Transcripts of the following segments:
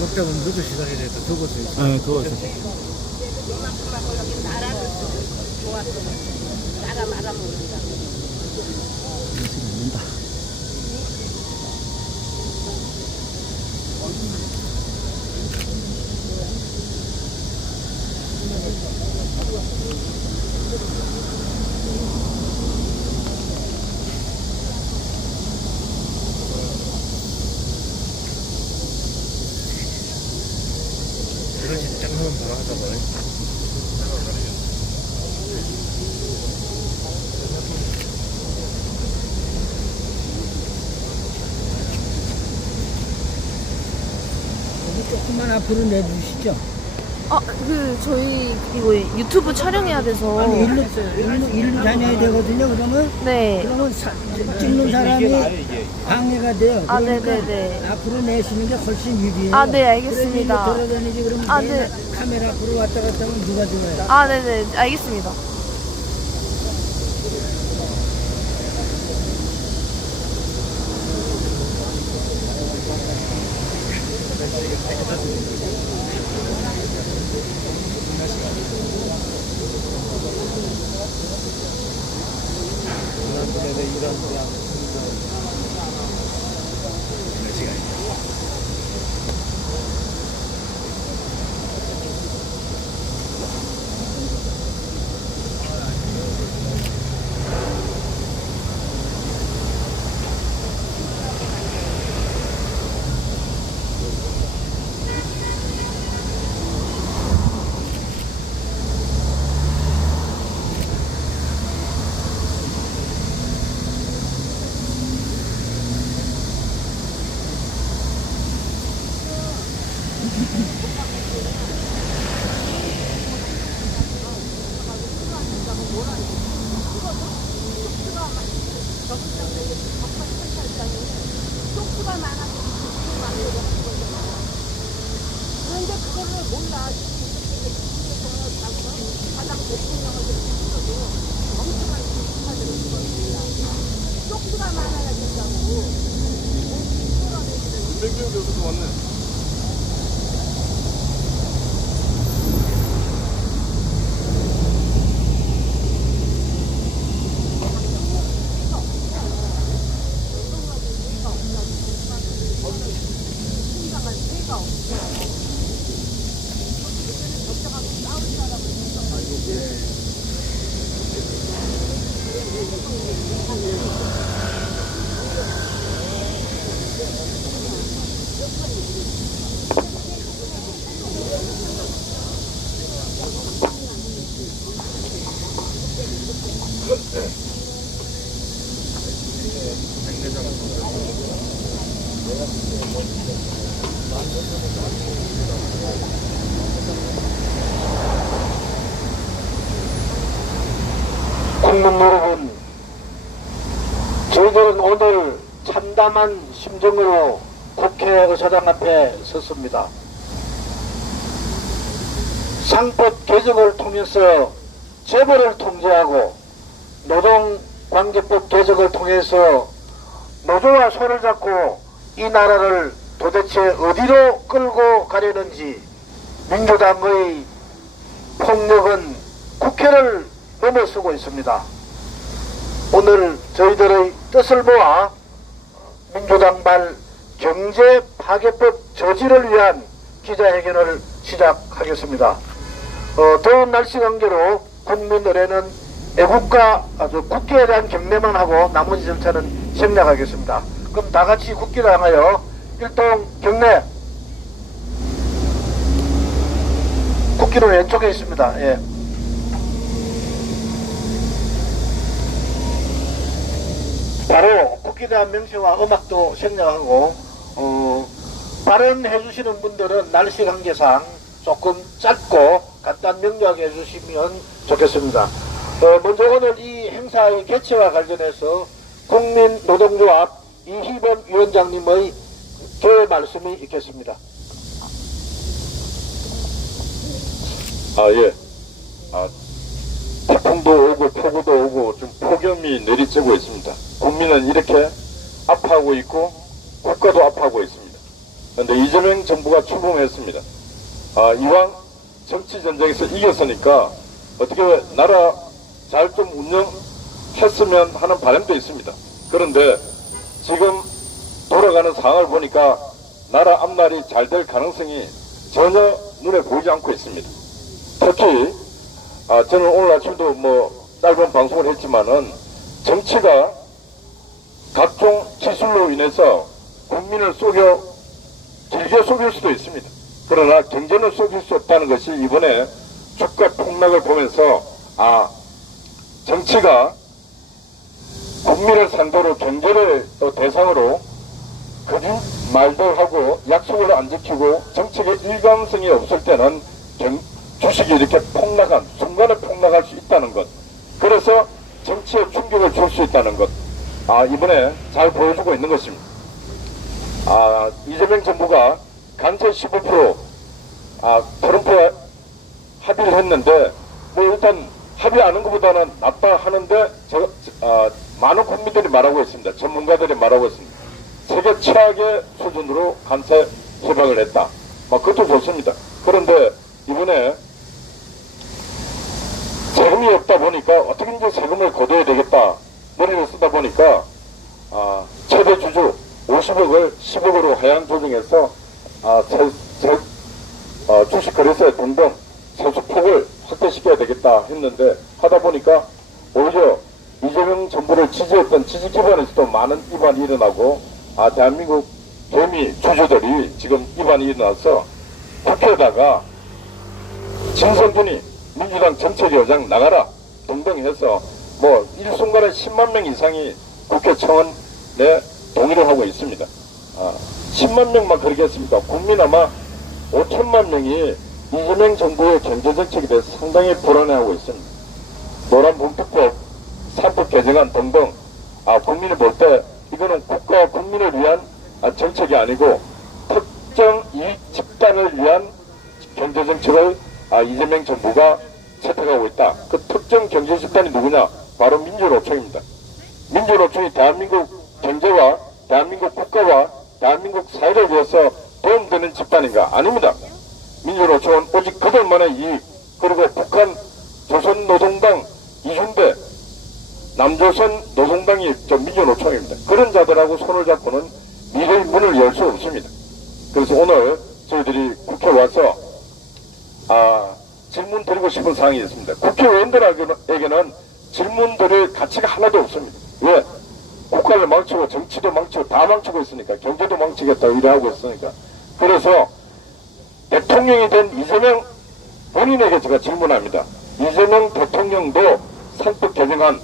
먹자면 누구 시간이 돼서 두고 있어. 네, 그거 있어. 나라 말아먹는다. 먹는다. 그러지 짱 넣으면 바로 하자. 조금만 앞으로 내주시죠. 저희 이거 유튜브 촬영해야 돼서. 아니 일로 다녀야 되거든요. 그러면 찍는 사람이 방해가 돼요. 아, 그러니까 네네네. 앞으로 내시는 게 훨씬 유리해요. 아, 네, 알겠습니다. 돌아다니지 그러면 아, 맨날 네. 카메라 앞으로 왔다 갔다 하면 누가 좋아요? 아, 네네, 알겠습니다. 그런데 그거를 몰라. 가장 대통령을 찍어도 엄청난 기사들을 찍어줍니다. 쪽수가 많아야 된다고. 백병 교수도 왔네. 국민 여러분, 저희들은 오늘 참담한 심정으로 국회의사당 앞에 섰습니다. 상법 개정을 통해서 재벌을 통제하고 노동관계법 개정을 통해서 노조와 손을 잡고 이 나라를 도대체 어디로 끌고 가려는지 민주당의 폭력은 국회를 넘어서고 있습니다. 오늘 저희들의 뜻을 모아 민주당발 경제파괴법 저지를 위한 기자회견을 시작하겠습니다. 더운 날씨 관계로 국민의례는 애국가 국기에 대한 경례만 하고 나머지 절차는 생략하겠습니다. 그럼 다 같이 국기를 향하여 일동 경례. 국기는 왼쪽에 있습니다. 예. 바로 국기에 대한 명세와 음악도 생략하고 발언해 주시는 분들은 날씨 관계상 조금 짧고 간단 명료하게 해주시면 좋겠습니다. 먼저 오늘 이 행사의 개최와 관련해서 국민노동조합 이희범 위원장님의 개회 말씀이 있겠습니다. 예. 태풍도 오고 폭우도 오고 좀 폭염이 내리쬐고 있습니다. 국민은 이렇게 아파하고 있고 국가도 아파하고 있습니다. 그런데 이재명 정부가 출범했습니다. 이왕 정치전쟁에서 이겼으니까 어떻게 나라 잘 좀 운영했으면 하는 바람도 있습니다. 그런데 지금 돌아가는 상황을 보니까 나라 앞날이 잘 될 가능성이 전혀 눈에 보이지 않고 있습니다. 특히 저는 오늘 아침도 짧은 방송을 했지만은 정치가 각종 기술로 인해서 국민을 길게 속일 수도 있습니다. 그러나 경제는 속일 수 없다는 것이 이번에 주가 폭락을 보면서 정치가 국민을 상대로 경제를 대상으로 거짓말도 하고 약속을 안 지키고 정책의 일관성이 없을 때는 주식이 이렇게 순간에 폭락할 수 있다는 것, 그래서 정치에 충격을 줄 수 있다는 것, 이번에 잘 보여주고 있는 것입니다. 이재명 정부가 관세 15% 트럼프와 합의를 했는데 일단 합의하는 것보다는 낫다 하는데 많은 국민들이 말하고 있습니다. 전문가들이 말하고 있습니다. 세계 최악의 수준으로 관세 협약을 했다. 그것도 좋습니다. 그런데 이번에 세금이 없다 보니까 어떻게든지 세금을 거둬야 되겠다 머리를 쓰다 보니까 최대 주주 50억을 10억으로 하향 조정해서 주식 거래세 등등 세수폭을 확대시켜야 되겠다 했는데 하다 보니까 오히려 이재명 정부를 지지했던 지지 기반에서도 많은 이반이 일어나고 대한민국 개미 주주들이 지금 이반이 일어나서 국회에다가 진성준이 민주당 정책위원장 나가라 등등 해서 일순간에 10만 명 이상이 국회 청원에 동의를 하고 있습니다. 10만 명만 그렇게 했습니까? 국민 아마 5천만 명이 이재명 정부의 경제정책에 대해서 상당히 불안해하고 있습니다. 노란봉투법, 산법 개정안 등등 국민이 볼 때 이거는 국가와 국민을 위한 정책이 아니고 특정 이익 집단을 위한 경제정책을 이재명 정부가 채택하고 있다. 그 특정 경제집단이 누구냐? 바로 민주노총입니다. 민주노총이 대한민국 경제와 대한민국 국가와 대한민국 사회를 위해서 도움되는 집단인가? 아닙니다. 민주노총은 오직 그들만의 이익, 그리고 북한 조선노동당 이준배, 남조선 노동당이 민주노총입니다. 그런 자들하고 손을 잡고는 미래의 문을 열 수 없습니다. 그래서 오늘 저희들이 국회 와서 질문 드리고 싶은 사항이 있습니다. 국회의원들에게는 질문 드릴 가치가 하나도 없습니다. 왜? 국가를 망치고 정치도 망치고 다 망치고 있으니까, 경제도 망치겠다 이래하고 있으니까. 그래서 대통령이 된 이재명 본인에게 제가 질문합니다. 이재명 대통령도 상법 개정안,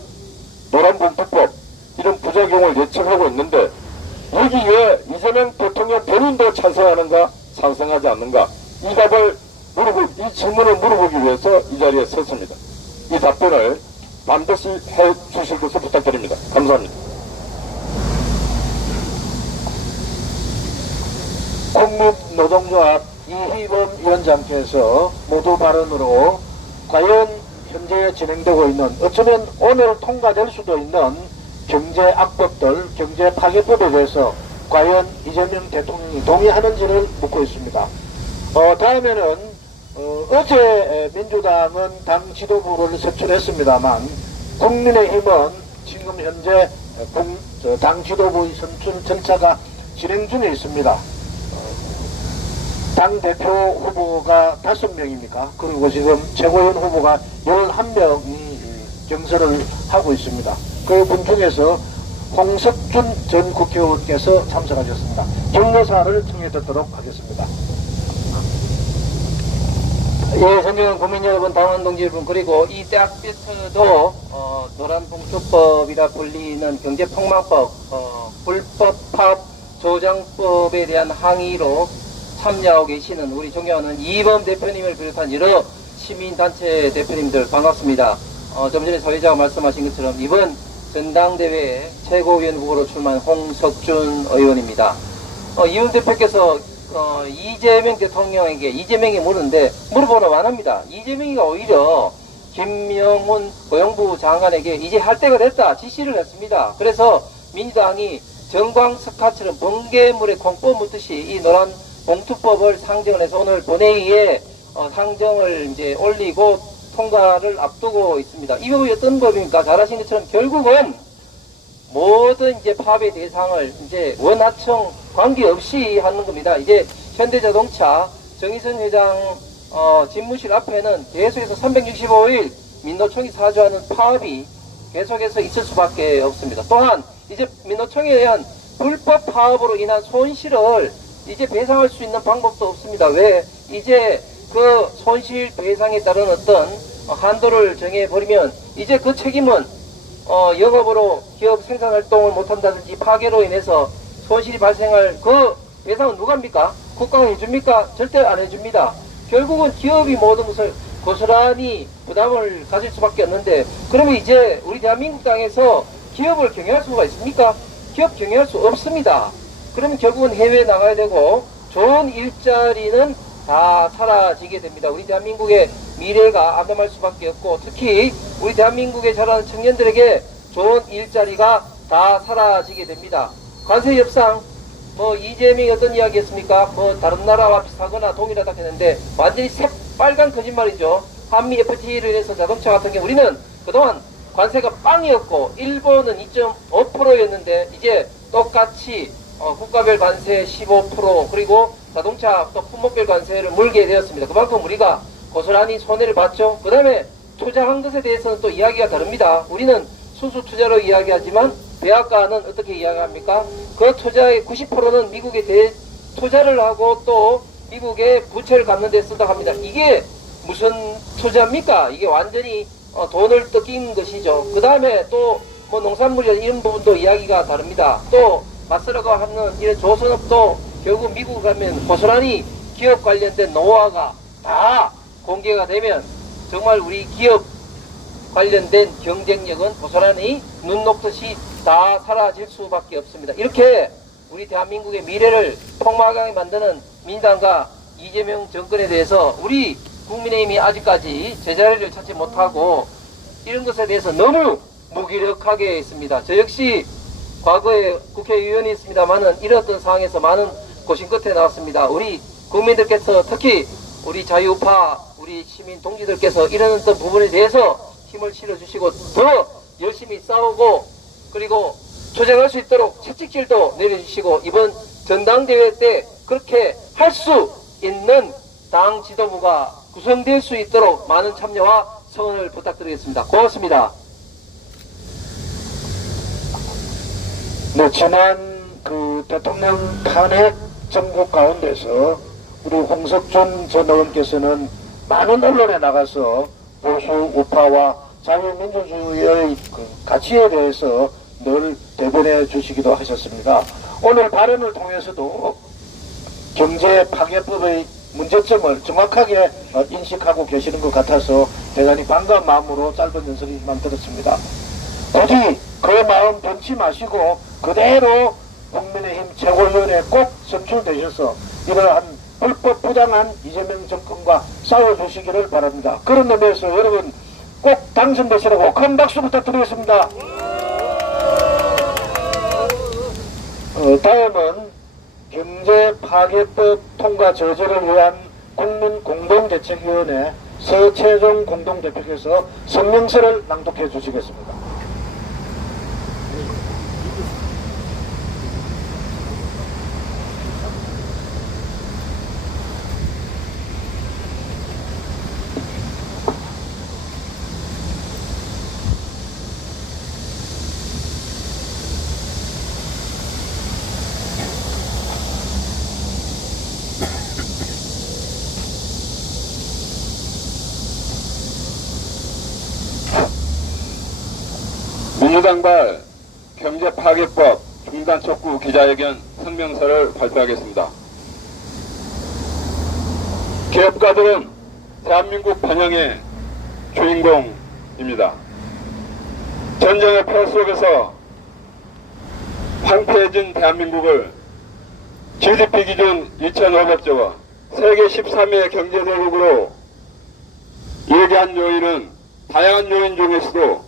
노란봉투법 이런 부작용을 예측하고 있는데 여기에 이재명 대통령 본인도 찬성하는가 찬성하지 않는가, 이 질문을 물어보기 위해서 이 자리에 섰습니다. 이 답변을 반드시 해 주실 것을 부탁드립니다. 감사합니다. 국민노동조합 이희범 위원장께서 모두 발언으로 과연 현재 진행되고 있는, 어쩌면 오늘 통과될 수도 있는 경제악법들, 경제파괴법에 대해서 과연 이재명 대통령이 동의하는지를 묻고 있습니다. 다음에는 어제 민주당은 당 지도부를 선출했습니다만 국민의힘은 지금 현재 당 지도부의 선출 절차가 진행 중에 있습니다. 당대표 후보가 5명입니까? 그리고 지금 최고위원 후보가 11명이 경선을 하고 있습니다. 그분 중에서 홍석준 전 국회의원께서 참석하셨습니다. 격려사를 청해 듣도록 하겠습니다. 예, 예, 존경하는 국민 여러분, 당원 동지 여러분, 그리고 이 대학별트도 노란 봉투법이라 불리는 경제폭망법, 불법 파업 조장법에 대한 항의로 참여하고 계시는 우리 존경하는 이범 대표님을 비롯한 여러 시민단체 대표님들 반갑습니다. 좀 전에 사회자가 말씀하신 것처럼 이번 전당대회 최고위원 후보로 출마한 홍석준 의원입니다. 이범 대표께서 이재명 대통령에게 이재명이 물었는데 물어보나 만합니다. 이재명이가 오히려 김명훈 고용부 장관에게 이제 할 때가 됐다 지시를 했습니다. 그래서 민주당이 정광석화처럼 번개물에 콩보 묻듯이 이 노란 봉투법을 상정을 해서 오늘 본회의에 상정을 이제 올리고 통과를 앞두고 있습니다. 이 법이 어떤 법입니까? 잘 아신 것처럼 결국은 모든 이제 파업의 대상을 이제 원하청 관계없이 하는 겁니다. 이제 현대자동차 정의선 회장 집무실 앞에는 계속해서 365일 민노총이 사주하는 파업이 계속해서 있을 수밖에 없습니다. 또한 이제 민노총에 의한 불법 파업으로 인한 손실을 이제 배상할 수 있는 방법도 없습니다. 왜? 이제 그 손실 배상에 따른 어떤 한도를 정해버리면 이제 그 책임은 영업으로 기업 생산활동을 못한다든지 파괴로 인해서 손실이 발생할 그 배상은 누가 합니까? 국가가 해줍니까? 절대 안 해줍니다. 결국은 기업이 모든 것을 고스란히 부담을 가질 수밖에 없는데 그러면 이제 우리 대한민국 땅에서 기업을 경영할 수가 있습니까? 기업 경영할 수 없습니다. 그러면 결국은 해외에 나가야 되고 좋은 일자리는 다 사라지게 됩니다. 우리 대한민국의 미래가 암담할 수밖에 없고 특히 우리 대한민국에 자라는 청년들에게 좋은 일자리가 다 사라지게 됩니다. 관세 협상 이재명이 어떤 이야기 했습니까? 다른 나라와 비슷하거나 동일하다 했는데 완전히 새빨간 거짓말이죠. 한미 FTA로 인해서 자동차 같은 경우 우리는 그동안 관세가 빵이었고 일본은 2.5%였는데 이제 똑같이 국가별 관세 15% 그리고 자동차 또 품목별 관세를 물게 되었습니다. 그만큼 우리가 고스란히 손해를 봤죠. 그 다음에 투자한 것에 대해서는 또 이야기가 다릅니다. 우리는 순수 투자로 이야기하지만 대학가는 어떻게 이야기합니까? 그 투자의 90%는 미국에 투자를 하고 또 미국의 부채를 갚는 데 쓰다 합니다. 이게 무슨 투자입니까? 이게 완전히 돈을 뜯긴 것이죠. 그 다음에 또 농산물이나 이런 부분도 이야기가 다릅니다. 또 맞서라고 하는 이런 조선업도 결국 미국 가면 고스란히 기업 관련된 노하우가 다 공개가 되면 정말 우리 기업 관련된 경쟁력은 고스란히 눈 녹듯이 다 사라질 수밖에 없습니다. 이렇게 우리 대한민국의 미래를 폭망하게 만드는 민주당과 이재명 정권에 대해서 우리 국민의힘이 아직까지 제자리를 찾지 못하고 이런 것에 대해서 너무 무기력하게 있습니다. 저 역시 과거에 국회의원이 있습니다만은 이런 어떤 상황에서 많은 고심 끝에 나왔습니다. 우리 국민들께서 특히 우리 자유우파 우리 시민 동지들께서 이런 어떤 부분에 대해서 힘을 실어주시고 더 열심히 싸우고 그리고 투쟁할 수 있도록 채찍질도 내려주시고 이번 전당대회 때 그렇게 할 수 있는 당 지도부가 구성될 수 있도록 많은 참여와 성원을 부탁드리겠습니다. 고맙습니다. 네, 지난 대통령 탄핵 정국 가운데서 우리 홍석준 전 의원께서는 많은 언론에 나가서 보수 우파와 자유민주주의의 가치에 대해서 늘 대변해 주시기도 하셨습니다. 오늘 발언을 통해서도 경제 파괴법의 문제점을 정확하게 인식하고 계시는 것 같아서 대단히 반가운 마음으로 짧은 연설이지만 들었습니다. 부디 그 마음 변치 마시고 그대로 국민의힘 최고위원회에 꼭 선출되셔서 이러한 불법 부당한 이재명 정권과 싸워주시기를 바랍니다. 그런 의미에서 여러분 꼭 당선되시라고 큰 박수 부탁드리겠습니다. 다음은 경제파괴법 통과 저지를 위한 국민공동대책위원회 서채종 공동대표께서 성명서를 낭독해 주시겠습니다. 민주당발 경제파괴법 중단 촉구 기자회견 성명서를 발표하겠습니다. 기업가들은 대한민국 번영의 주인공입니다. 전쟁의 폐 속에서 황폐해진 대한민국을 GDP 기준 2,500조 원, 세계 13위 경제대국으로 이르게 한 요인은 다양한 요인 중에서도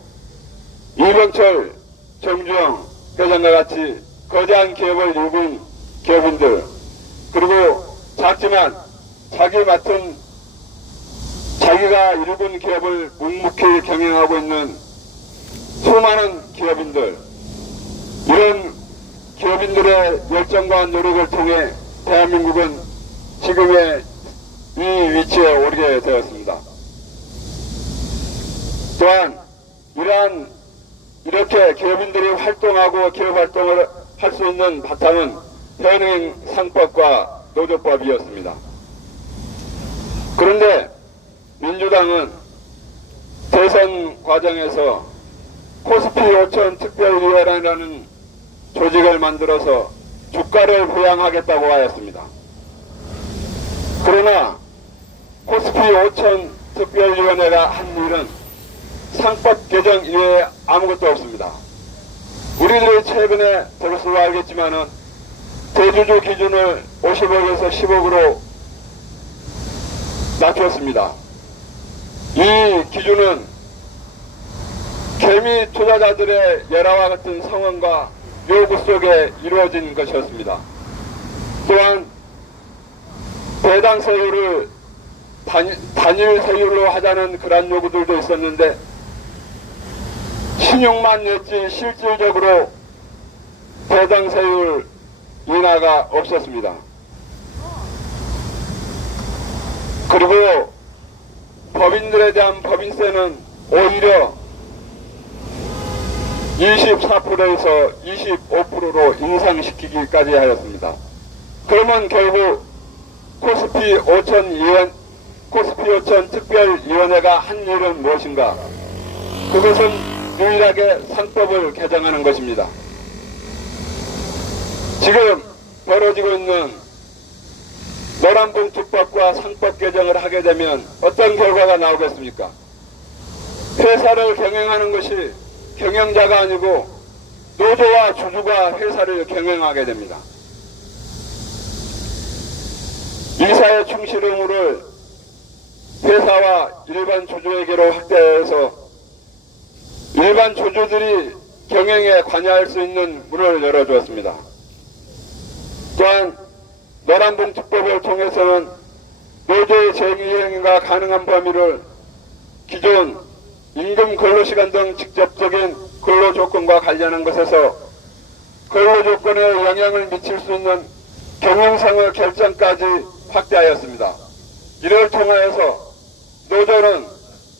이병철, 정주영 회장과 같이 거대한 기업을 이룬 기업인들, 그리고 작지만 자기가 이룬 기업을 묵묵히 경영하고 있는 수많은 기업인들, 이런 기업인들의 열정과 노력을 통해 대한민국은 지금의 이 위치에 오르게 되었습니다. 또한 이렇게 기업인들이 활동하고 기업 활동을 할 수 있는 바탕은 현행 상법과 노조법이었습니다. 그런데 민주당은 대선 과정에서 코스피 5천 특별위원회라는 조직을 만들어서 주가를 부양하겠다고 하였습니다. 그러나 코스피 5천 특별위원회가 한 일은 상법 개정 이외에 아무것도 없습니다. 우리들이 최근에 들어서 알겠지만은 대주주 기준을 50억에서 10억으로 낮췄습니다. 이 기준은 개미 투자자들의 열화와 같은 상황과 요구 속에 이루어진 것이었습니다. 또한 배당 세율을 단일 세율로 하자는 그런 요구들도 있었는데 신용만 냈지 실질적으로 배당 세율 인하가 없었습니다. 그리고 법인들에 대한 법인세는 오히려 24%에서 25%로 인상시키기까지 하였습니다. 그러면 결국 코스피 5천 특별위원회가 한 일은 무엇인가? 그것은 유일하게 상법을 개정하는 것입니다. 지금 벌어지고 있는 노란봉투법과 상법 개정을 하게 되면 어떤 결과가 나오겠습니까? 회사를 경영하는 것이 경영자가 아니고 노조와 주주가 회사를 경영하게 됩니다. 이사의 충실 의무를 회사와 일반 주주에게로 확대해서 일반 주주들이 경영에 관여할 수 있는 문을 열어주었습니다. 또한 노란봉투법을 통해서는 노조의 쟁의행위가 가능한 범위를 기존 임금 근로시간 등 직접적인 근로조건과 관련한 것에서 근로조건에 영향을 미칠 수 있는 경영상의 결정까지 확대하였습니다. 이를 통하여서 노조는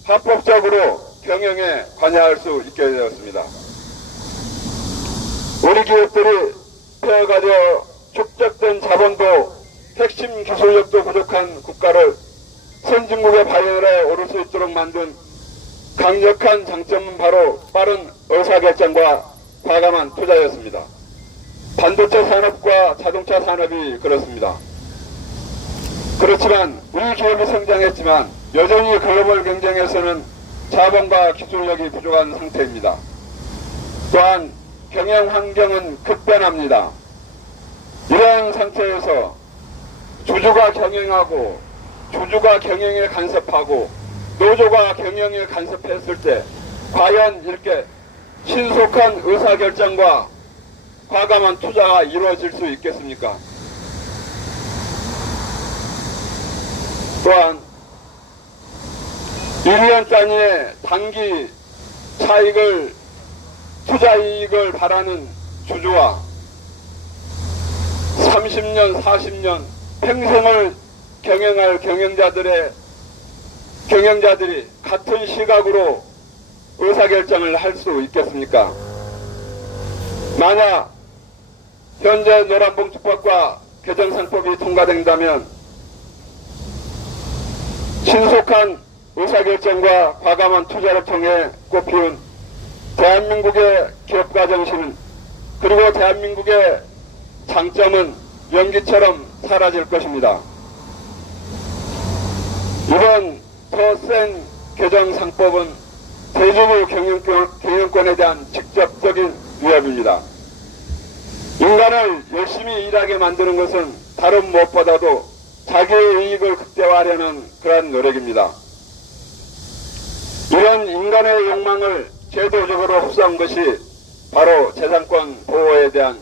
합법적으로 경영에 관여할 수 있게 되었습니다. 우리 기업들이 폐허가 축적된 자본도 핵심 기술력도 부족한 국가를 선진국의 바위에 오를 수 있도록 만든 강력한 장점은 바로 빠른 의사결정과 과감한 투자였습니다. 반도체 산업과 자동차 산업이 그렇습니다. 그렇지만 우리 기업이 성장했지만 여전히 글로벌 경쟁에서는 자본과 기술력이 부족한 상태입니다. 또한 경영 환경은 급변합니다. 이런 상태에서 주주가 경영하고 주주가 경영에 간섭하고 노조가 경영에 간섭했을 때 과연 이렇게 신속한 의사결정과 과감한 투자가 이루어질 수 있겠습니까? 또한 1년 단위의 단기 차익을 투자 이익을 바라는 주주와 30년, 40년 평생을 경영할 경영자들이 같은 시각으로 의사결정을 할 수 있겠습니까? 만약 현재 노란봉투법과 개정상법이 통과된다면 신속한 의사결정과 과감한 투자를 통해 꽃피운 대한민국의 기업가 정신 그리고 대한민국의 장점은 연기처럼 사라질 것입니다. 이번 더 센 개정상법은 대주주 경영권에 대한 직접적인 위협입니다. 인간을 열심히 일하게 만드는 것은 다른 무엇보다도 자기의 이익을 극대화하려는 그러한 노력입니다. 이런 인간의 욕망을 제도적으로 흡수한 것이 바로 재산권 보호에 대한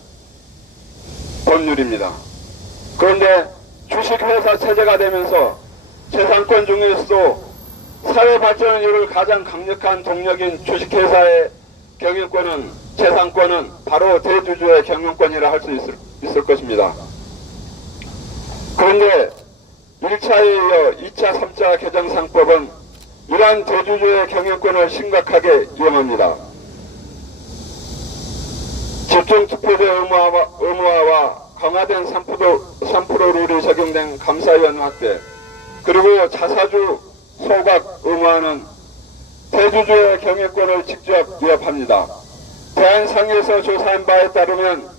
법률입니다. 그런데 주식회사 체제가 되면서 재산권 중에서도 사회 발전을 이룰 가장 강력한 동력인 주식회사의 경영권은 재산권은 바로 대주주의 경영권이라 할 수 있을 것입니다. 그런데 1차에 이어 2차, 3차 개정상법은 이러한 대주주의 경영권을 심각하게 위험합니다. 집중투표제 의무화와 강화된 3% 룰이 적용된 감사위원 확대, 그리고 자사주 소각 의무화는 대주주의 경영권을 직접 위협합니다. 대한상에서 조사한 바에 따르면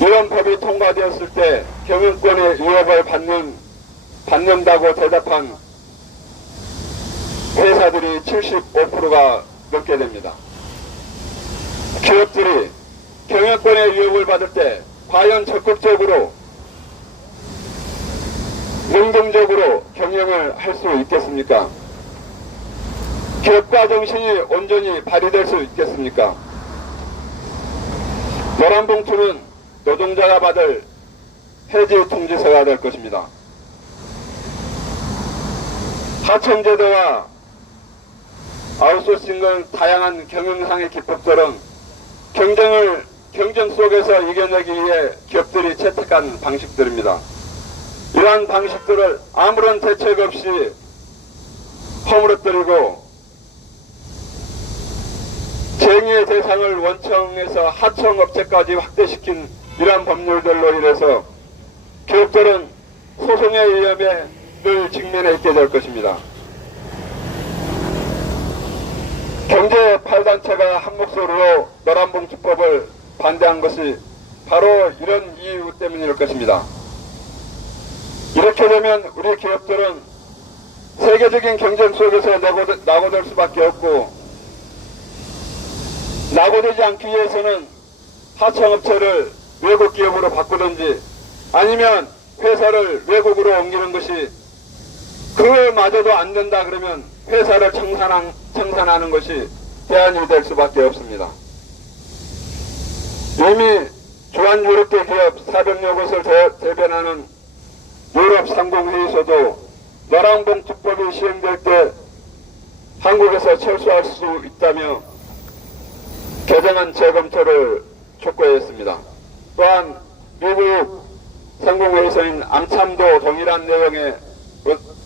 이런 법이 통과되었을 때 경영권의 위협을 받는다고 대답한 회사들이 75%가 넘게 됩니다. 기업들이 경영권의 위협을 받을 때 과연 적극적으로 능동적으로 경영을 할 수 있겠습니까? 기업가 정신이 온전히 발휘될 수 있겠습니까? 노란봉투는 노동자가 받을 해지 통지서가 될 것입니다. 하청제도와 아웃소싱 등 다양한 경영상의 기법들은 경쟁 속에서 이겨내기 위해 기업들이 채택한 방식들입니다. 이러한 방식들을 아무런 대책 없이 허물어뜨리고 쟁의의 대상을 원청에서 하청업체까지 확대시킨 이러한 법률들로 인해서 기업들은 소송의 위험에 늘 직면해 있게 될 것입니다. 경제 8단체가 한 목소리로 노란봉투법을 반대한 것이 바로 이런 이유 때문일 것입니다. 이렇게 되면 우리 기업들은 세계적인 경쟁 속에서 낙오될 수밖에 없고, 낙오되지 않기 위해서는 하청업체를 외국 기업으로 바꾸든지 아니면 회사를 외국으로 옮기는 것이, 그거마저도 안 된다 그러면 회사를 청산하는 것이 대안이 될 수밖에 없습니다. 이미 주한유럽계 기업 400여 곳을 대변하는 유럽 상공회의소도 노란봉투법이 시행될 때 한국에서 철수할 수 있다며 개정안 재검토를 촉구했습니다. 또한 미국 상공회의소인 암참도 동일한 내용의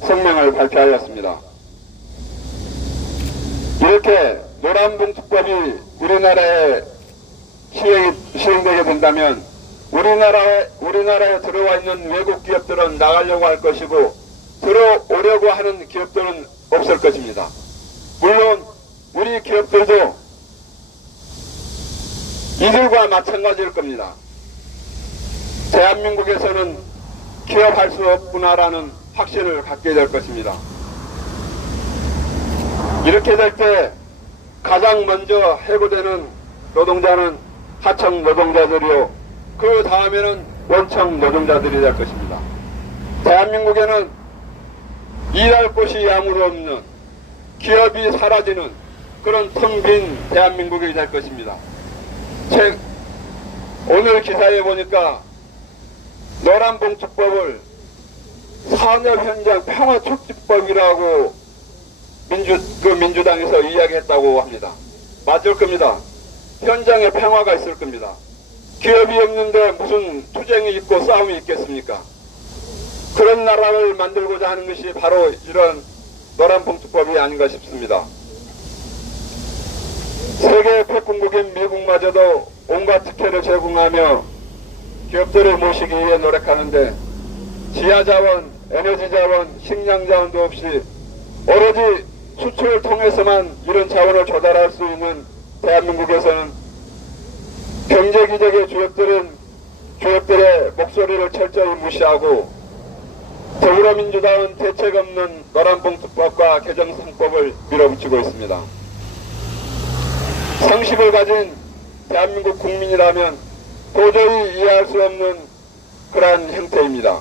성명을 발표하였습니다. 이렇게 노란봉투법이 우리나라에 시행되게 된다면 우리나라에 들어와 있는 외국 기업들은 나가려고 할 것이고, 들어오려고 하는 기업들은 없을 것입니다. 물론 우리 기업들도 이들과 마찬가지일 겁니다. 대한민국에서는 기업할 수 없구나라는 확신을 갖게 될 것입니다. 이렇게 될 때 가장 먼저 해고되는 노동자는 하청 노동자들이요, 그 다음에는 원청 노동자들이 될 것입니다. 대한민국에는 일할 곳이 아무도 없는, 기업이 사라지는 그런 텅 빈 대한민국이 될 것입니다. 오늘 기사에 보니까 노란봉투법을 산업현장 평화촉진법이라고 민주당에서 이야기했다고 합니다. 맞을 겁니다. 현장에 평화가 있을 겁니다. 기업이 없는데 무슨 투쟁이 있고 싸움이 있겠습니까? 그런 나라를 만들고자 하는 것이 바로 이런 노란봉투법이 아닌가 싶습니다. 세계 패권국인 미국마저도 온갖 특혜를 제공하며 기업들을 모시기 위해 노력하는데, 지하자원, 에너지자원, 식량자원도 없이 오로지 수출을 통해서만 이런 자원을 조달할 수 있는 대한민국에서는 경제기적의 주역들의 목소리를 철저히 무시하고 더불어민주당은 대책 없는 노란봉투법과 개정상법을 밀어붙이고 있습니다. 상식을 가진 대한민국 국민이라면 도저히 이해할 수 없는 그러한 형태입니다.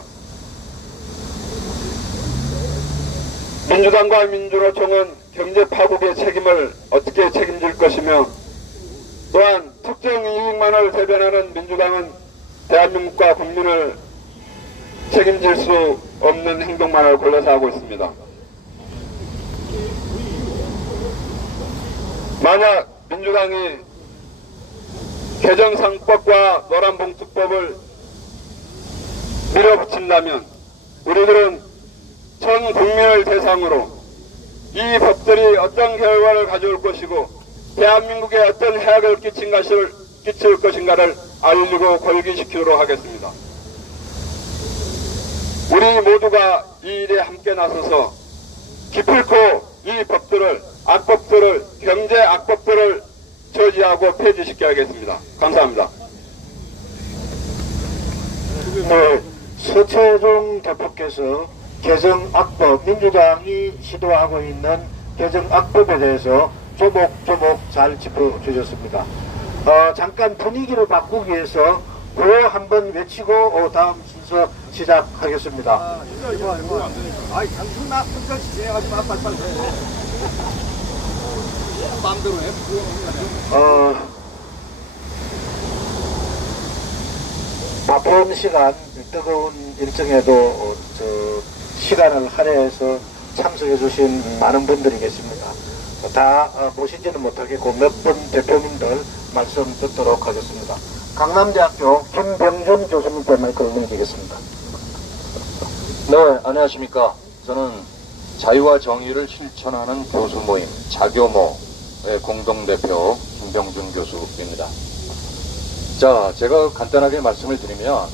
민주당과 민주노총은 경제 파국의 책임을 어떻게 책임질 것이며 또한 특정 이익만을 대변하는 민주당은 대한민국과 국민을 책임질 수 없는 행동만을 골라서 하고 있습니다. 만약 민주당이 개정상법과 노란봉투법을 밀어붙인다면 우리들은 전 국민을 대상으로 이 법들이 어떤 결과를 가져올 것이고 대한민국에 어떤 해악을 끼칠 것인가를 알리고 걸기시키도록 하겠습니다. 우리 모두가 이 일에 함께 나서서 기필코 이 법들을, 악법들을, 경제 악법들을 저지하고 폐지시켜야겠습니다. 감사합니다. 네, 서채종 대표께서 개정악법, 민주당이 시도하고 있는 개정악법에 대해서 조목조목 잘 짚어주셨습니다. 잠깐 분위기를 바꾸기 위해서 구호 한번 외치고 다음 순서 시작하겠습니다. 아이 당신 나 끝까지 진행하지 마. 빨리 해. 마음대로 해. 바쁜 시간, 뜨거운 일정에도 시간을 할애해서 참석해 주신 많은 분들이 계십니다. 다 모시지는 못하겠고 몇 분 대표님들 말씀 듣도록 하겠습니다. 강남대학교 김병준 교수님께 마이크를 넘기겠습니다. 네, 안녕하십니까. 저는 자유와 정의를 실천하는 교수 모임 자교모의 공동대표 김병준 교수입니다. 자, 제가 간단하게 말씀을 드리면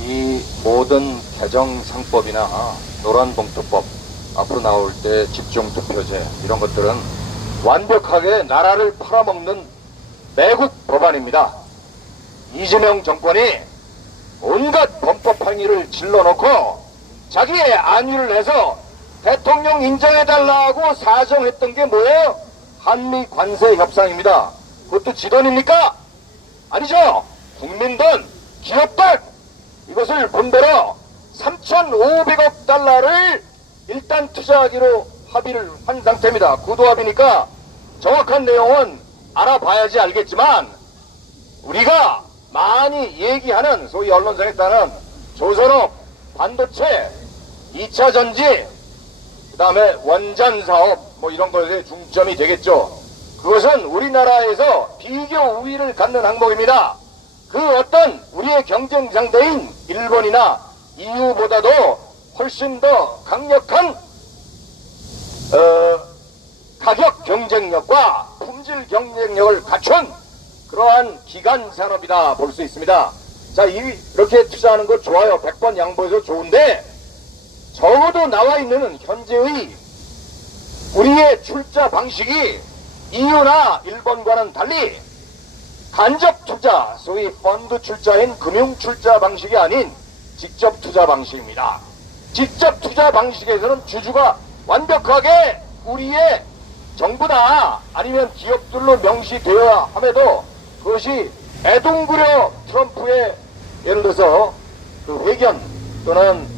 이 모든 개정상법이나 노란봉투법, 앞으로 나올 때 집중투표제 이런 것들은 완벽하게 나라를 팔아먹는 매국 법안입니다. 이재명 정권이 온갖 범법 행위를 질러놓고 자기의 안위를 해서 대통령 인정해달라고 사정했던 게 뭐예요? 한미 관세 협상입니다. 그것도 지 돈입니까? 아니죠. 국민 돈, 기업 돈, 이것을 본대로 3,500억 달러를 일단 투자하기로 합의를 한 상태입니다. 구도합의니까 정확한 내용은 알아봐야지 알겠지만 우리가 많이 얘기하는 소위 언론상에 따른 조선업, 반도체, 2차 전지, 그 다음에 원전 사업 뭐 이런 것에 중점이 되겠죠. 그것은 우리나라에서 비교 우위를 갖는 항목입니다. 그 어떤 우리의 경쟁 상대인 일본이나 EU보다도 훨씬 더 강력한 가격 경쟁력과 품질 경쟁력을 갖춘 그러한 기간 산업이다 볼 수 있습니다. 자, 이렇게 투자하는 거 좋아요. 100번 양보해서 좋은데 적어도 나와 있는 현재의 우리의 출자 방식이 EU나 일본과는 달리 간접 투자, 소위 펀드 출자인 금융 출자 방식이 아닌 직접 투자 방식입니다. 직접 투자 방식에서는 주주가 완벽하게 우리의 정부나 아니면 기업들로 명시되어야 함에도 그것이 애동부려 트럼프의 예를 들어서 그 회견 또는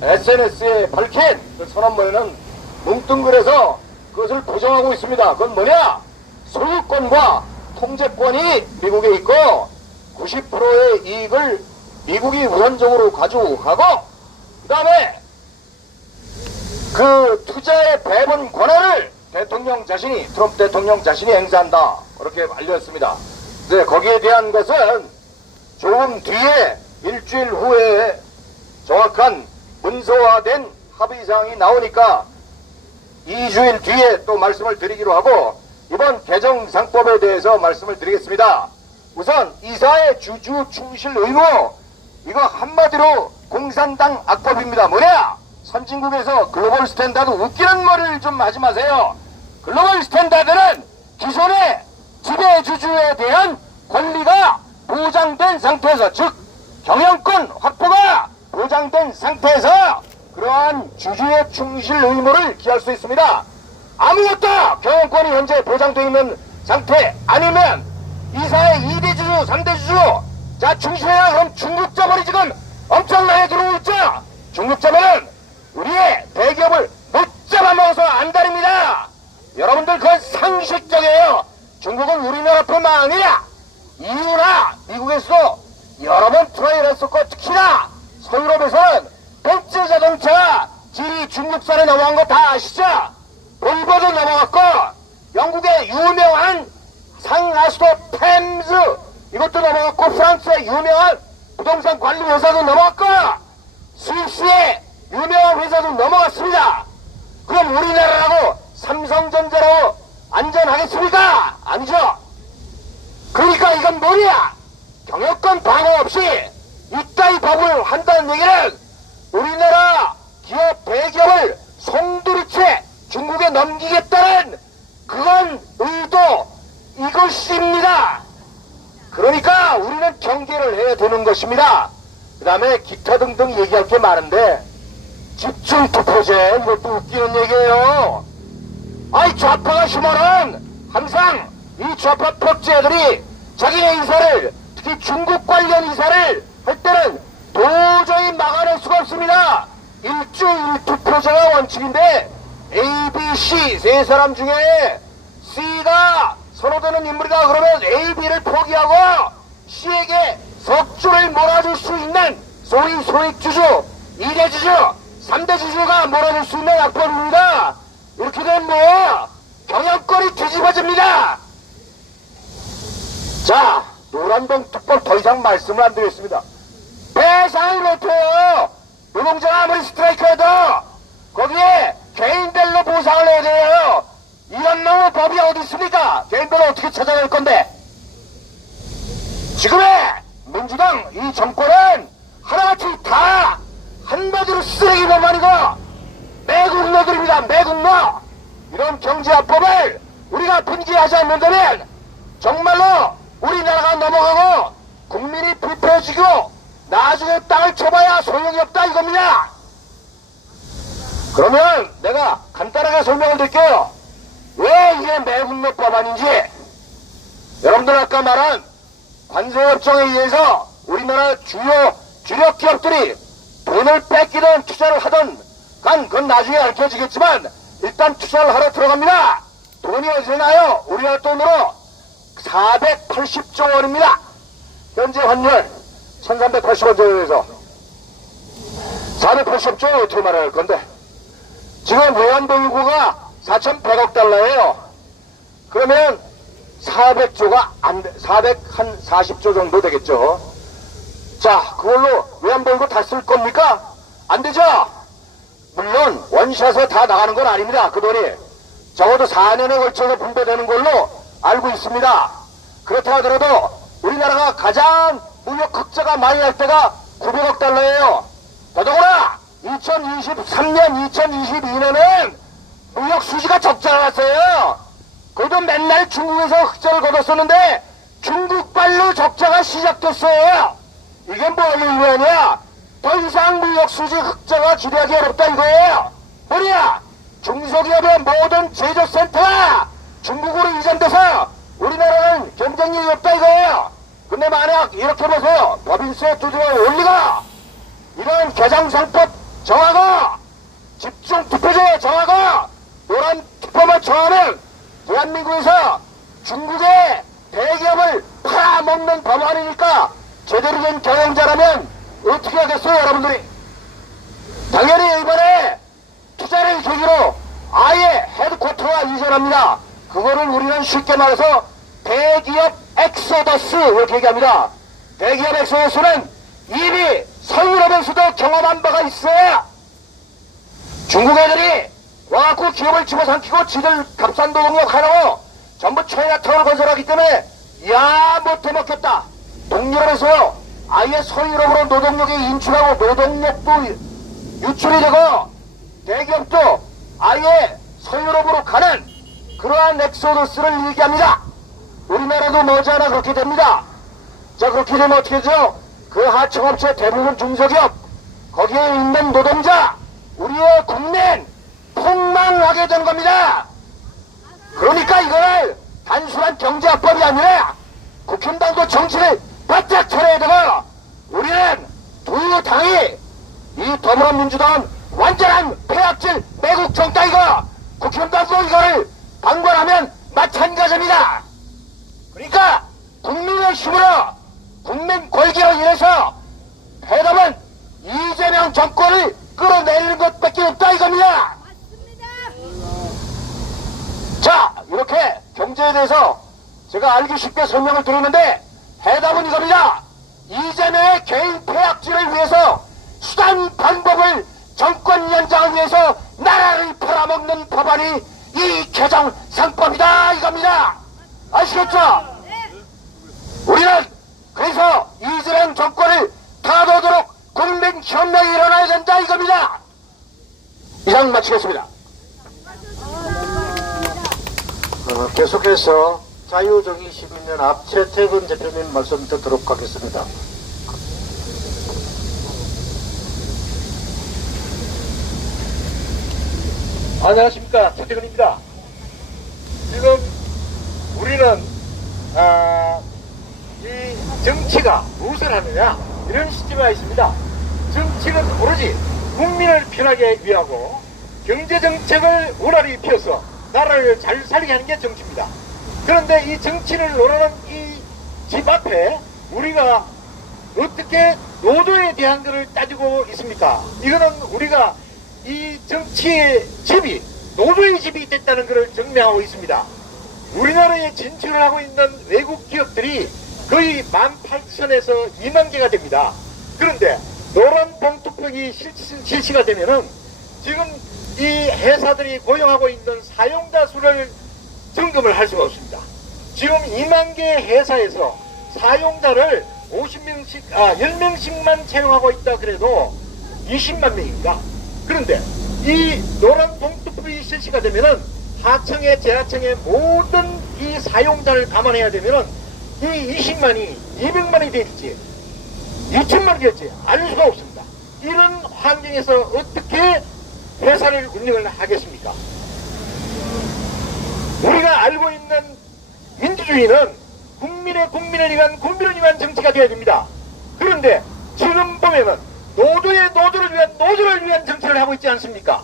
SNS에 밝힌 그 선언문에는 뭉뚱그려서 그것을 보정하고 있습니다. 그건 뭐냐? 소유권과 통제권이 미국에 있고 90%의 이익을 미국이 우선적으로 가져가고 그 다음에 그 투자의 배분 권한을 트럼프 대통령 자신이 행사한다. 그렇게 알렸습니다. 이제 거기에 대한 것은 조금 뒤에 일주일 후에 정확한 문서화된 합의사항이 나오니까 2주일 뒤에 또 말씀을 드리기로 하고 이번 개정상법에 대해서 말씀을 드리겠습니다. 우선 이사의 주주 충실 의무, 이거 한마디로 공산당 악법입니다. 뭐냐? 선진국에서 글로벌 스탠다드, 웃기는 말을 좀 하지 마세요. 글로벌 스탠다드는 기존의 지배주주에 대한 권리가 보장된 상태에서, 즉 경영권 확보가 보장된 상태에서 그러한 주주의 충실 의무를 기할 수 있습니다. 아무것도 경영권이 현재 보장되어 있는 상태 아니면 이사의 2대 주주, 3대 주주, 자 충실해야. 그럼 중국자본이 지금 엄청나게 들어오고 있죠. 중국자본은 우리의 대기업을 못 잡아먹어서 안달입니다. 여러분들 그건 상식적이에요. 중국은 우리나라뿐만 아니라 EU나 미국에서도 여러 번 트라이를 했었고, 특히나 서유럽에서는 벤츠 자동차 질이 중국산에 넘어간 거 다 아시죠? 볼보도 넘어갔고, 영국의 유명한 상하수도 템즈 이것도 넘어갔고, 프랑스의 유명한 부동산 관리 회사도 넘어갔고, 스위스의 유명한 회사도 넘어갔습니다. 그럼 우리나라라고 삼성전자라고 안전하겠습니까? 아니죠. 그러니까 이건 뭐냐? 경영권 방어 없이 이따위 법을 한다는 얘기는 우리나라 기업, 대기업을 송두리째 중국에 넘기겠다는 그건 의도 이것입니다. 그러니까 우리는 경계를 해야 되는 것입니다. 그 다음에 기타 등등 얘기할 게 많은데, 집중 투표제, 이것도 웃기는 얘기예요. 아이, 좌파가 힘으로는 항상 이 좌파 벽제들이 자기의 이사를, 특히 중국 관련 이사를 할 때는 도저히 막아낼 수가 없습니다. 일주 1투표제가 원칙인데 A, B, C 세 사람 중에 C가 선호되는 인물이다 그러면 A, B를 포기하고 C에게 석주를 몰아줄 수 있는 소위 소액주주, 2대 주주, 3대 주주가 몰아줄 수 있는 약법입니다. 이렇게 되면 뭐 경영권이 뒤집어집니다. 자, 노란봉 특법 더 이상 말씀을 안 드리겠습니다. 배상을 못해요. 노동자가 아무리 스트라이크해도 거기에 개인별로 보상을 해야 돼요. 이런 놈의 법이 어디 있습니까? 개인별로 어떻게 찾아낼 건데? 지금의 민주당 이 정권은 하나같이 다 한마디로 쓰레기만 아니고 매국노들입니다. 매국노. 이런 경제합법을 우리가 분개하지 않는다면 정말로 우리나라가 넘어가고 국민이 불편해지고 나중에 땅을 쳐봐야 소용이 없다 이겁니다. 그러면 내가 간단하게 설명을 드릴게요. 왜 이게 매국노 법안인지. 여러분들 아까 말한 관세협정에 의해서 우리나라 주요 주력 기업들이 돈을 뺏기든 투자를 하든 그건 나중에 알려지겠지만 일단 투자를 하러 들어갑니다. 돈이 어디서 나요? 우리나라 돈으로 480조 원입니다. 현재 환율 1380원 정도에서 480조 원 어떻게 말할 건데, 지금 외환보 인구가 4100억 달러예요. 그러면 400조가 안 돼. 440조 정도 되겠죠. 자, 그걸로 외환보 인구 다 쓸 겁니까? 안 되죠? 물론 원샷에 다 나가는 건 아닙니다. 그 돈이 적어도 4년에 걸쳐서 분배되는 걸로 알고 있습니다. 그렇다 하더라도 우리나라가 가장 무역 흑자가 많이 날 때가 900억 달러예요. 더더구나 2023년, 2022년은 무역 수지가 적자가 났어요. 그것도 맨날 중국에서 흑자를 거뒀었는데 중국발로 적자가 시작됐어요. 이게 뭘 의미하냐? 더 이상 무역 수지 흑자가 기대하기 어렵다 이거예요. 뭐냐? 중소기업의 모든 제조센터가 중국으로 이전돼서 우리나라는 경쟁력이 없다 이거예요. 근데 만약 이렇게 보세요. 법인세 두드려 올리고 이런 개정상법 정하고 집중 투표제 정하고 노란 특법을 정하는 대한민국에서 중국의 대기업을 팔아먹는 법안이니까 제대로 된 경영자라면 어떻게 하겠어요 여러분들이? 당연히 이번에 투자를 계기로 아예 헤드쿼터가 이전합니다. 그거를 우리는 쉽게 말해서 대기업 엑소더스 이렇게 얘기합니다. 대기업 엑소더스는 이미 서유럽에서도 경험한 바가 있어요. 중국 애들이 와갖고 기업을 집어삼키고 지들 값싼 노동력 하라고 전부 차이나타운을 건설하기 때문에 야 못해먹겠다. 동유럽에서요 아예 서유럽으로 노동력이 인출하고 노동력도 유출이 되고 대기업도 아예 서유럽으로 가는 그러한 엑소더스를 얘기합니다. 우리나라도 머지않아 그렇게 됩니다. 자, 그렇게 되면 어떻게 되죠? 그 하청업체 대부분 중소기업, 거기에 있는 노동자, 우리의 국민 폭망하게 되는 겁니다. 그러니까 이걸 단순한 경제합법이 아니라 국힘당도 정치를 바짝 차려야 되고, 우리는 두 당이, 이 더불어민주당은 완전한 폐악질 매국 정당이고, 국힘당도 이거를 방관하면 마찬가지입니다. 그러니까 국민의 힘으로, 국민 권리로 인해서 해답은 이재명 정권을 끌어내리는 것밖에 없다 이겁니다. 자, 이렇게 경제에 대해서 제가 알기 쉽게 설명을 드리는데 해답은 이겁니다. 이재명의 개인 폐악질을 위해서 수단 방법을 정권 연장을 위해서 나라를 팔아먹는 법안이 이 개정 3법이다 이겁니다. 아시겠죠? 우리는 그래서 이재명 정권을 가둬도록 국민혁명이 일어나야 된다 이겁니다. 이상 마치겠습니다. 계속해서 자유정의시민연합 최태근 대표님 말씀 듣도록 하겠습니다. 안녕하십니까, 최태근입니다. 지금 우리는 이 정치가 무엇을 하느냐 이런 시점에 있습니다. 정치는 오로지 국민을 편하게 위하고 경제정책을 원활히 펴서 나라를 잘 살게 하는 게 정치입니다. 그런데 이 정치를 논하는 이 집 앞에 우리가 어떻게 노조에 대한 것을 따지고 있습니까? 이거는 우리가 이 정치의 집이 노조의 집이 됐다는 것을 증명하고 있습니다. 우리나라에 진출을 하고 있는 외국 기업들이 거의 18,000에서 2만 개가 됩니다. 그런데 노란 봉투표기 실시가 되면은 지금 이 회사들이 고용하고 있는 사용자 수를 점검을 할 수가 없습니다. 지금 2만 개 회사에서 사용자를 10명씩만 채용하고 있다 그래도 20만 명입니다. 그런데 이 노란 봉투표기 실시가 되면은 하청의 재하청의 모든 이 사용자를 감안해야 되면은 이 20만이 200만이 될지 2천만이 될지 알 수가 없습니다. 이런 환경에서 어떻게 회사를 운영을 하겠습니까? 우리가 알고 있는 민주주의는 국민을 위한 정치가 되어야 됩니다. 그런데 지금 보면은 노조를 위한 정치를 하고 있지 않습니까?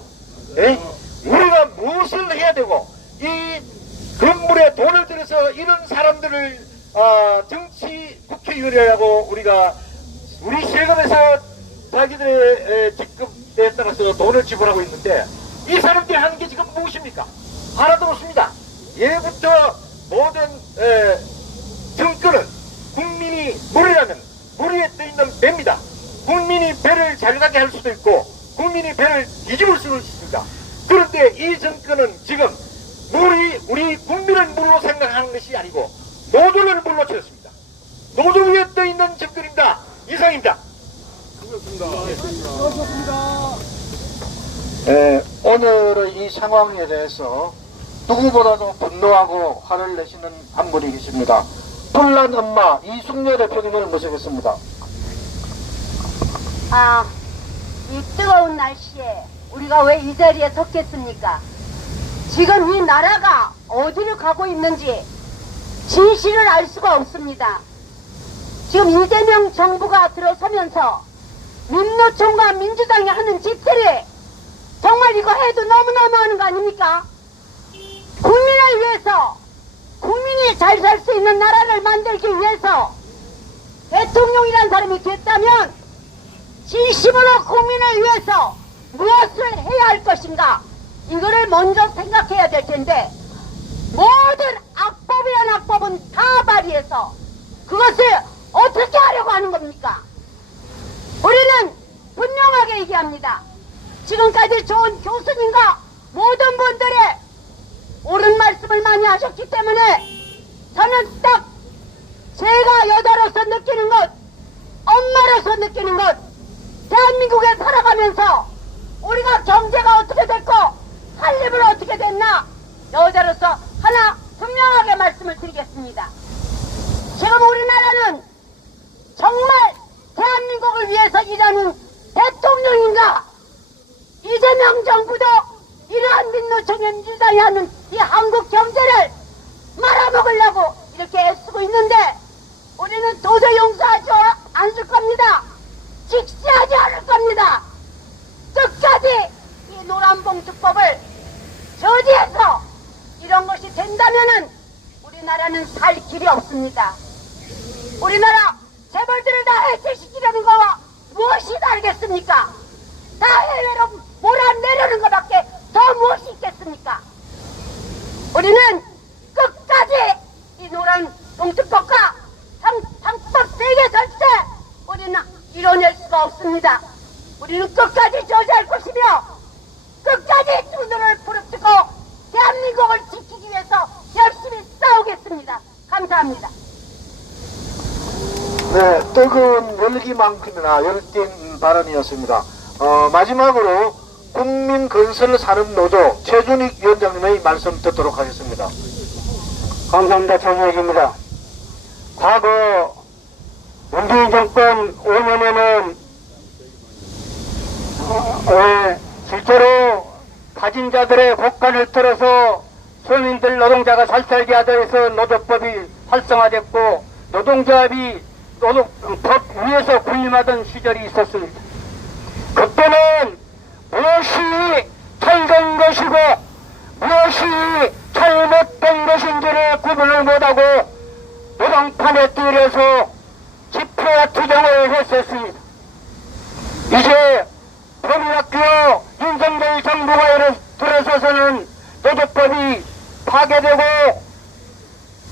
네? 우리가 무엇을 해야 되고 이 건물에 돈을 들여서 이런 사람들을 정치 국회의원이라고 우리 세금에서 자기들의 직급에 따라서 돈을 지불하고 있는데 이 사람들이 하는 게 지금 무엇입니까? 하나도 없습니다. 예부터 모든 정권은 국민이 물이라면 물 위에 떠있는 배입니다. 국민이 배를 잘 가게 할 수도 있고 국민이 배를 뒤집을 수도 있습니다. 그런데 이 정권은 지금 우리 국민을 물로 생각하는 것이 아니고 노조를 물로 채웠습니다. 노조 위에 떠있는 정권입니다. 이상입니다. 오늘의 이 상황에 대해서 누구보다도 분노하고 화를 내시는 한 분이 계십니다. 불난 엄마 이숙녀 대표님을 모시겠습니다. 이 뜨거운 날씨에 우리가 왜 이 자리에 섰겠습니까? 지금 이 나라가 어디로 가고 있는지 진실을 알 수가 없습니다. 지금 이재명 정부가 들어서면서 민노총과 민주당이 하는 짓들이 정말 이거 해도 너무너무 하는 거 아닙니까? 국민을 위해서, 국민이 잘 살 수 있는 나라를 만들기 위해서 대통령이란 사람이 됐다면 진심으로 국민을 위해서 무엇을 해야 할 것인가, 이거를 먼저 생각해야 될 텐데 모든 악법이란 악법은 다 발휘해서 그것을 어떻게 하려고 하는 겁니까? 우리는 분명하게 얘기합니다. 지금까지 좋은 교수님과 모든 분들의 옳은 말씀을 많이 하셨기 때문에 저는 딱 제가 여자로서 느끼는 것, 엄마로서 느끼는 것, 대한민국에 살아가면서 우리가 경제가 어떻게 됐고 살림을 어떻게 됐나, 여자로서 하나 분명하게 말씀을 드리겠습니다. 민노총의 민주당이 하는 이 한국 경제를 말아먹으려고 이렇게 애쓰고 있는데 우리는 도저히 용서하지 않을 겁니다. 직시하지 않을 겁니다. 끝까지 이 노란봉투법을 저지해서 이런 것이 된다면은 우리나라는 살 길이 없습니다. 우리나라 재벌들을 다 해체시키려는 거와 무엇이 다르겠습니까? 다 해외로 몰아내려는 것밖에 더 무엇이 있겠습니까? 우리는 끝까지 이 노란 봉투법과 상법 세계 절대 우리는 이뤄낼 수가 없습니다. 우리는 끝까지 저지할 것이며 끝까지 두 눈을 부릅뜨고 대한민국을 지키기 위해서 열심히 싸우겠습니다. 감사합니다. 네, 뜨거운 열기만큼이나 열띤 발언이었습니다. 마지막으로 국민건설산업노조 최준익 위원장님의 말씀 듣도록 하겠습니다. 감사합니다. 최준익입니다. 과거 문재인 정권 5년에는 실제로 가진 자들의 곡간을 틀어서 서민들 노동자가 살살게 하자 해서 노조법이 활성화됐고 노동조합이 법 위에서 군림하던 시절이 있었습니다. 그때는 무엇이 잘된 것이고 무엇이 잘못된 것인지를 구분을 못하고 노동판에 뛰어서 집회와 투쟁을 했었습니다. 이제 법인학교 윤석열 정부가 들어서서는 노조법이 파괴되고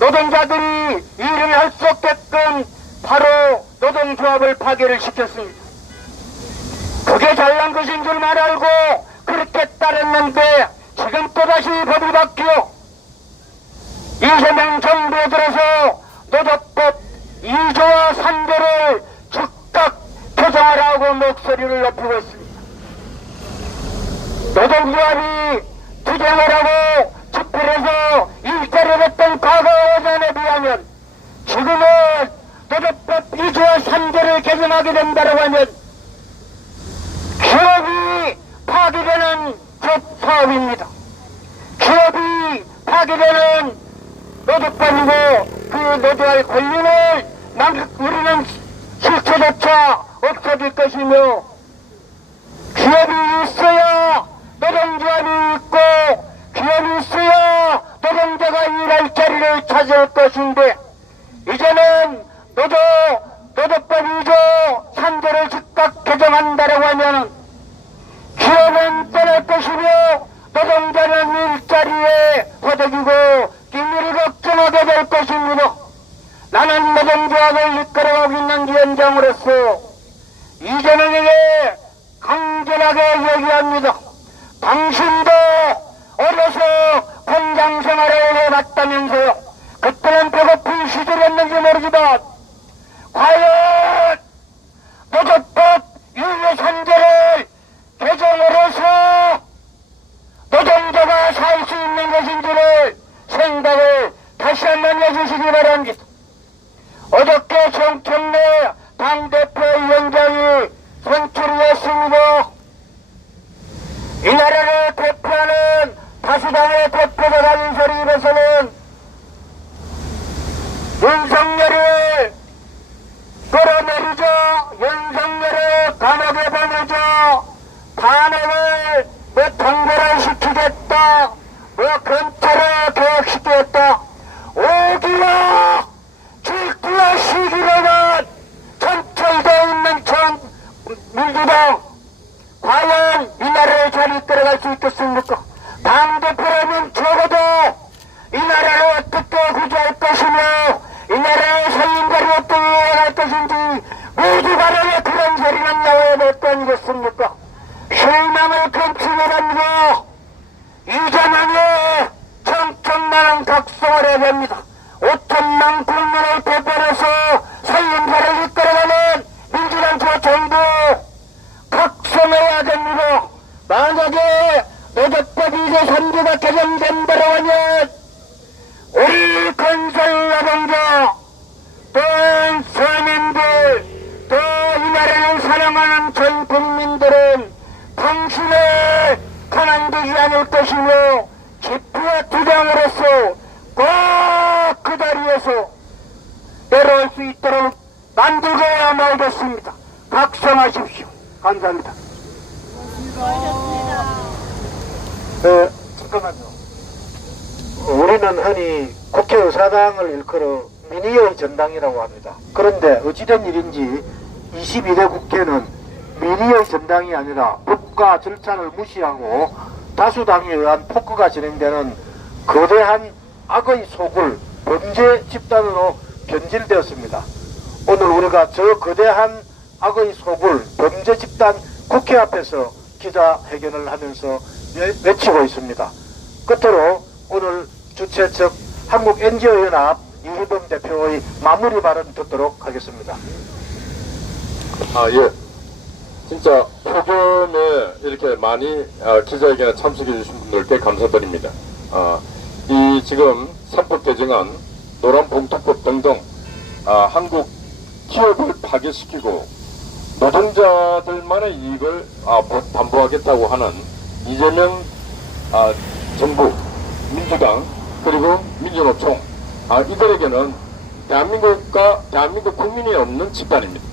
노동자들이 일을 할 수 없게끔 바로 노동조합을 파괴를 시켰습니다. 그게 잘난 것인 줄만 알고 그렇게 따랐는데 지금 또다시 법이 바뀌어 이재명 정부에 들어서 노조법 2조와 3조를 즉각 개정하라고 목소리를 높이고 있습니다. 노동조합이 투쟁을 하고 집회에서 일자리를 했던 과거 5년에 비하면 지금은 노조법 2조와 3조를 개정하게 된다고 하면 기업이 파괴되는 사업입니다. 기업이 파괴되는 노조법이고 그 노조할 권리를 우리는 실체조차 없어질 것이며 기업이 있어야 노동조합이 있고 기업이 있어야 노동자가 일할 자리를 찾을 것인데 이제는 노조법 2조 3조를 즉각 개정한다라고 하면 기업은 떠날 것이며 노동자는 일자리에 허덕이고 기밀을 걱정하게 될 것입니다. 나는 노동조합을 이끌어가고 있는 위원장으로서 이재명에게 강렬하게 얘기합니다. 당신도 어려서 공장 생활을 해봤다면서요. 그때는 배고픈 시절이었는지 모르지만 과연 노조법 2조 3조를 개정을 해서 노동자가 살 수 있는 것인지를 생각을 다시 한번 해주시기 바랍니다. 어저께 정청래 당대표 위원장이 선출이었습니다. 이 나라를 대표하는 다수당의 대표가 가진 소리 입에서는 윤석열을 끌어내리자, 윤석열을 감옥에 보내자, 탄핵을 통과를 시키겠다, 검찰을 개혁시키겠다, 오기와 질투와 시기로만 전철되어 있는 민주당, 과연 이 나라를 잘 이끌어갈 수 있겠습니까? 당대표라면 적어도 이 나라를 어떻게 구조할 것이며 이 나라의 살림자를 어떻게 해갈 것인지 모두 간에 그런 소리는 나와야 될 거 아니겠습니까? 실망을 금치려합니다. 이재명의 정청만은 각성을 해야 됩니다. 5천만 국민을 대변해서 살림자를 이끌어가는 민주당 저 정부 각성해야 됩니다. 만약에 노조법 2조 3조가 개정된다고 하면 우리 건설 노동자 또 서민들 또 이 나라를 사랑하는 전 국민들은 당신을 가만두지 않을 않을 것이며 기피와 투쟁으로서 꼭 그 자리에서 내려올 수 있도록 만들어야 말겠습니다. 각성하십시오. 감사합니다. 잠깐만요. 우리는 흔히 국회의사당을 일컬어 민의의 전당이라고 합니다. 그런데 어찌된 일인지 22대 국회는 민의의 전당이 아니라 법과 절차를 무시하고 다수당에 의한 폭거가 진행되는 거대한 악의 소굴, 범죄 집단으로 변질되었습니다. 오늘 우리가 저 거대한 악의 소굴, 범죄 집단 국회 앞에서 기자회견을 하면서 외치고 있습니다. 끝으로 오늘 주최 측 한국 NGO연합 이희범 대표의 마무리 발언 듣도록 하겠습니다. 예. 진짜 폭염에 이렇게 많이 기자회견에 참석해 주신 분들께 감사드립니다. 이 지금 산법 개정안, 노란 봉투법 등등 한국 기업을 파괴시키고 노동자들만의 이익을 담보하겠다고 하는 이재명 정부, 민주당 그리고 민주노총 이들에게는 대한민국 국민이 없는 집단입니다.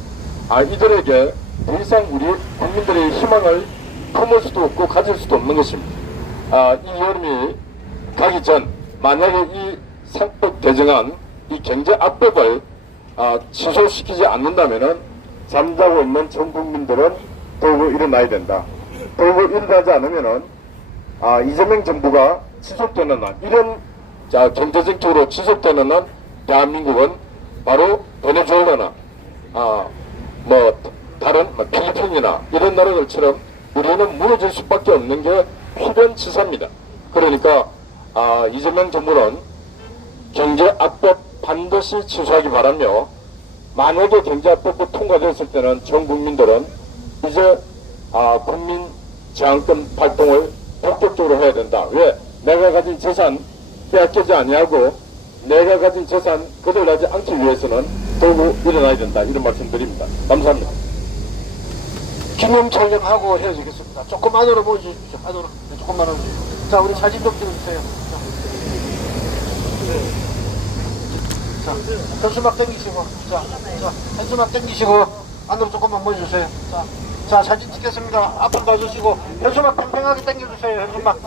이들에게 더 이상 우리 국민들의 희망을 품을 수도 없고 가질 수도 없는 것입니다. 이 여름이 가기 전 만약에 이 상법 개정안, 이 경제 압박을 취소시키지 않는다면은 잠자고 있는 전 국민들은 더욱 일어나야 된다. 더욱 일어나지 않으면은 이재명 정부가 지속되는 한, 이런 경제적으로 지속되는 한 대한민국은 바로 베네수엘라나 다른 필리핀이나 이런 나라들처럼 우리는 무너질 수밖에 없는 게 필연치사입니다. 그러니까 이재명 정부는 경제압법 반드시 취소하기 바라며, 만약에 경제압법이 통과됐을 때는 전 국민들은 이제 국민 제한권 활동을 본격적으로 해야 된다. 왜? 내가 가진 재산 빼앗기지 아니하고 내가 가진 재산 거덜나지 않기 위해서는 더욱 일어나야 된다. 이런 말씀드립니다. 감사합니다. 기념 촬영하고 헤어지겠습니다. 조금 안으로 모여주십시오. 안으로. 조금만 안으로. 자, 우리 사진 좀 찍어주세요. 자, 현수막 당기시고. 자, 현수막 당기시고. 안으로 조금만 모여주세요. 자, 사진 찍겠습니다. 앞으로 가주시고. 현수막 팽팽하게 당겨주세요. 현수막.